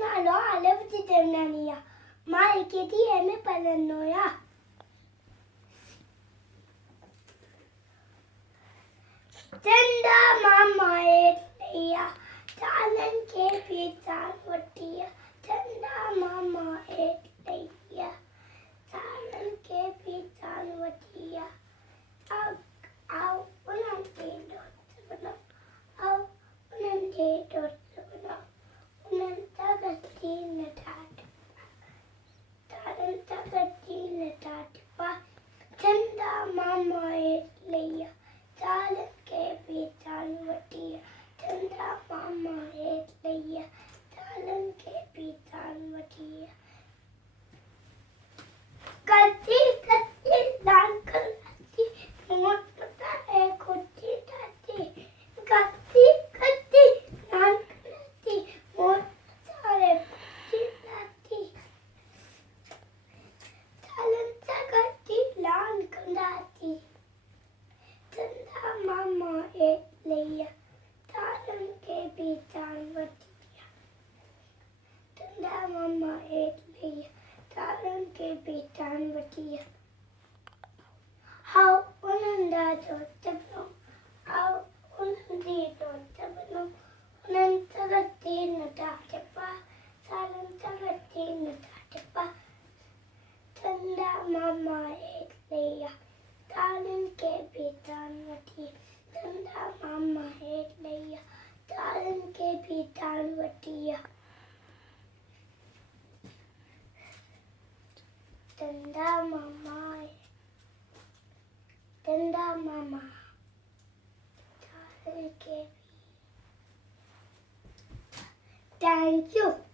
naalo alevti temnaniya. Ma eketi eme padannoya. Tenda mama etleya. Talan ke pitan vatiya. Tenda mama etleya. Talan ke pitan vatiya. Au unante dotna. Au unante dotna. Unanta gatina tat. Taranta gatina tatpa. Tenda mama etleya. Talan ke pitan vatiya. Tenda mama etleya. Talan ke pitan vatiya. Kati kati dankal kati motta hai kutti tati. Kati kati dankal kati motta hai kutti tati. Talanta kati dankal kati. Tenda mama etleya. Talan ke pitan vatiya. Tenda mama etleya. Talan ke pitan vatiya. How unanda dottabno. How unandi dottabno. Unanta gatina tatpa. Talanta gatina tatpa. Tenda mama etleya. Talan ke pitan vatiya. Tenda mama etleya. Talan ke pitan vatiya. Tenda mama. Tenda mama. Talan ke. Thank you.